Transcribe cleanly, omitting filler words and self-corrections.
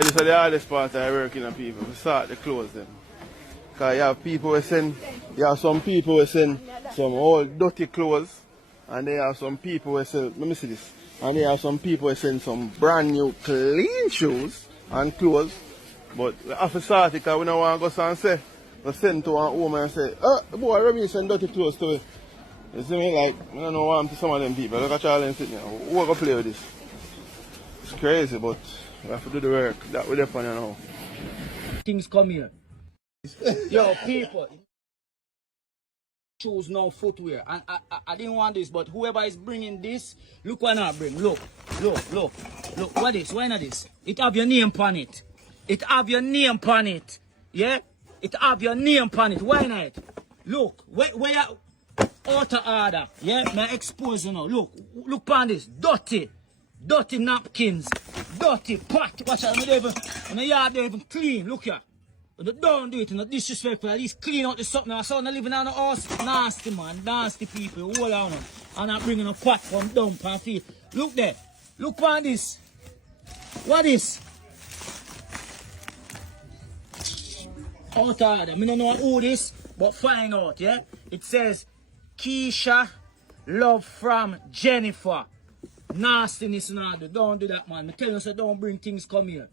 This is the hardest part I work in people, to start the clothes them. Because you have some people who send some old dirty clothes, and they have some people who sell, let me see this, and they have some people who send some brand new clean shoes and clothes, but we have to start it because we don't want to go and say, we send to one woman and say, oh, boy, Romeich send dirty clothes to me. You see me, like, I don't know what I'm to some of them people. Look at Charlie sitting here. Who are going to play with this? It's crazy, but we have to do the work that we're there now. Things come here. Yo, people. Shoes, no footwear. And I didn't want this, but whoever is bringing this, look what I bring. Look. What is? Why not this? It have your name on it. It have your name on it. Yeah? It have your name on it. Why not? Look, where you out of order. Yeah? My expose you now. Look on this. Dirty napkins. Dirty pot. Watch out. And the yard they even clean. Look here. Don't do it, not disrespectful. At least clean out the something. I saw them living on the house. Nasty man, nasty people. Hold on. And I'm bringing a pot from dump and feed. Look there. Look on this. What is? Out of order. I don't know who this, but find out, yeah? It says, Keisha, love from Jennifer. Nastiness and all that. Don't do that, man. I tell you, so don't bring things come here.